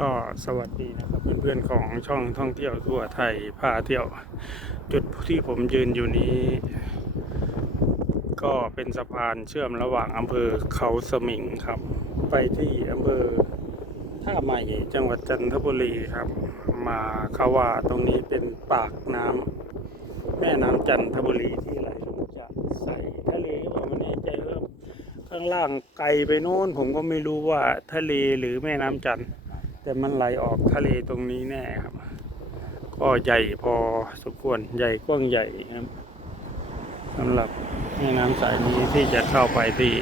ก็สวัสดีนะครับเพื่อนๆของช่องท่องเที่ยวทั่วไทยพาเที่ยว จุดที่ผมยืนอยู่นี้ ก็เป็นสะพานเชื่อมระหว่างอำเภอเขาสมิงครับ ไปที่อำเภอท่าใหม่จังหวัดจันทบุรีครับ มาเขาว่าตรงนี้เป็นปากน้ำแม่น้ำจันทบุรีที่ไหลลงจากใสทะเลวันแน่ใจว่าข้างล่างไกลไปโน้นผมก็ไม่รู้ว่าทะเลหรือแม่น้ำจันทร์ แต่มันไหลออกทะเลตรงนี้แน่ครับ ก็ใหญ่พอสมควรใหญ่กว้างใหญ่ครับสำหรับแม่น้ำสายนี้ที่จะเข้าไปที่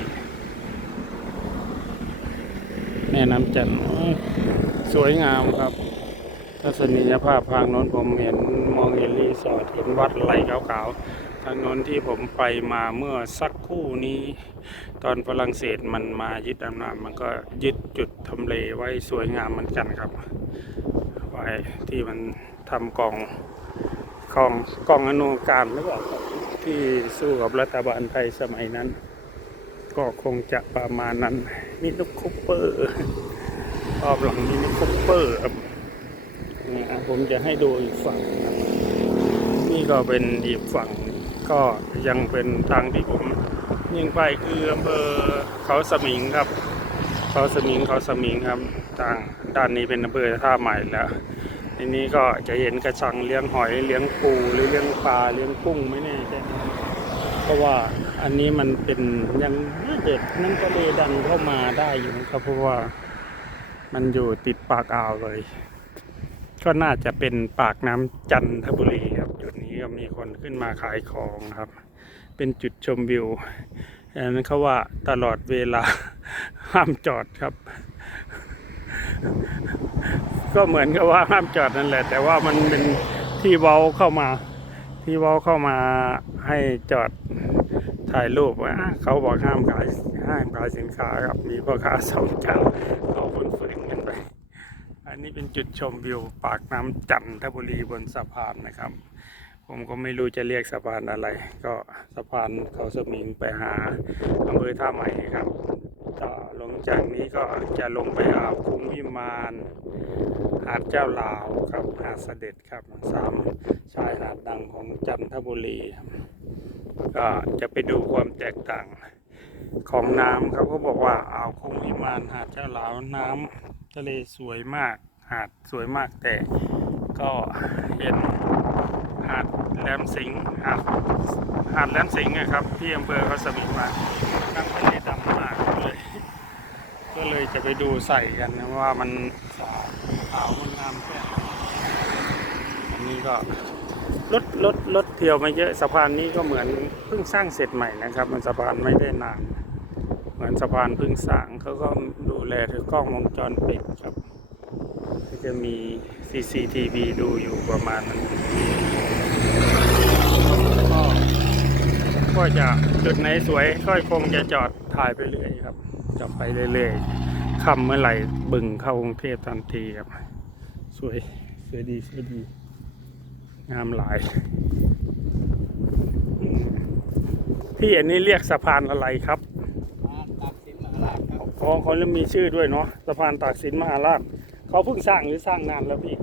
แม่น้ำจันทร์สวยงามครับทัศนียภาพทางโน้นผมเห็นมองเห็นรีสอร์ทเห็นวัดไหลขาวๆ ทางโน้นที่ผมไปมาเมื่อสักครู่นี้ ตอนฝรั่งเศสมันมายึดอำนาจมันก็ยึดจุดทำเลไว้สวยงามเหมือนกันครับ ไว้ที่มันทำกองกองกองอนุการหรือเปล่าที่สู้กับรัฐบาลไทยสมัยนั้น ก็คงจะประมาณนั้นมินุคุปเปอร์รอบหลังมินุคุปเปอร์ครับผมจะให้ดูอีกฝั่งครับนี่ก็เป็นอีกฝั่ง ก็ยังเป็นทางที่ผมยิงไปคืออำเภอเขาสมิงครับ เขาสมิงเขาสมิงครับทางด้านนี้เป็นอำเภอท่าใหม่แล้วทีนี้ก็จะเห็นกระชังเลี้ยงหอยเลี้ยงปูหรือเลี้ยงปลาเลี้ยงกุ้งไม่แน่ใจเพราะว่าอันนี้มันเป็นยังน่าจะน้ำทะเลยดันเข้ามาได้อยู่ครับเพราะว่ามันอยู่ติดปากอ่าวเลย ก็น่าจะเป็นปากน้ำจันทบุรี คนขึ้นมาขายของครับ เป็นจุดชมวิวอันนั้นเขาว่าตลอดเวลาห้ามจอดครับ ก็เหมือนกับว่าห้ามจอดนั่นแหละ แต่ว่ามันเป็นที่เว้าเข้ามา ที่เว้าเข้ามาให้จอดถ่ายรูปอะเขาบอกห้ามขายห้ามขายสินค้าครับ มีพ่อค้าสองเจ้าเขาคนฝืนกันไป อันนี้เป็นจุดชมวิวปากน้ำจันทบุรีบนสะพานนะครับ ผมก็ไม่รู้จะเรียกสะพานอะไร ก็สะพานเขาสมิงไปหาอำเภอท่าใหม่ครับต่อลงจากนี้ก็จะลงไปอาวคุ้งวิมานหาดเจ้าลาวครับหาดเสด็จครับสามชายหาดดังของจันทบุรี ก็จะไปดูความแตกต่างของน้ำครับเขาบอกว่าอ่าวคุ้งวิมานหาดเจ้าลาวน้ำทะเลสวยมากหาดสวยมากแต่ก็เห็น หาดแหลมสิงห์หาดหาดแหลมสิงห์นะครับที่อำเภอเขาสมิงมาน้ำทะเลดำมากเลยก็เลยจะไปดูใส่กันนะว่ามันสะอาดขาวมันงามแค่ไหนอันนี้ก็รถรถรถเที่ยวมาเยอะสะพานนี้ก็เหมือนเพิ่งสร้างเสร็จใหม่นะครับ มันสะพานไม่ได้นาน เหมือนสะพานเพิ่งสร้างเขาก็ดูแลถือกล้องวงจรปิดครับ ก็จะมี CCTV ดูอยู่ประมาณนั้น ก็ก็จะจุดไหนสวยก็คงจะจอดถ่ายไปเรื่อยครับจอดไปเรื่อยๆค่ำเมื่อไหร่บึงเข้ากรุงเทพทันทีครับ สวยสวยดีสวยดี งามหลายอืมพี่อันนี้เรียกสะพานอะไรครับตักสินมหาราชครับอ๋อเขาเริ่มมีชื่อด้วยเนาะสะพานตากสินมหาราชเขาเพิ่งสร้างหรือสร้างนานแล้วพี่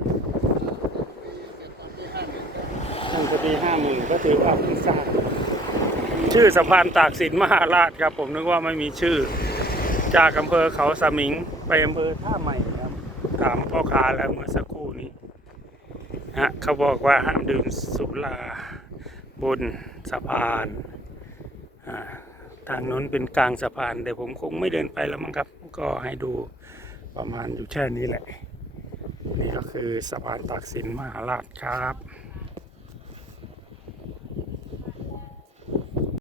ตั้งแต่ปีห้าหนึ่งก็ถือว่าเพิ่งสร้างชื่อสะพานตากสินมหาราชครับ ผมนึกว่าไม่มีชื่อ จากอำเภอเขาสมิง ไปอำเภอท่าใหม่ครับ ถามพ่อค้าแล้วเมื่อสักครู่นี้ฮะเขาบอกว่าห้ามดื่มสุราบนสะพานทางนู้นเป็นกลางสะพานแต่ผมคงไม่เดินไปแล้วมั้งครับ ก็ให้ดูประมาณอยู่แค่นี้แหละ นี่ก็คือสะพานตากสินมหาราชครับ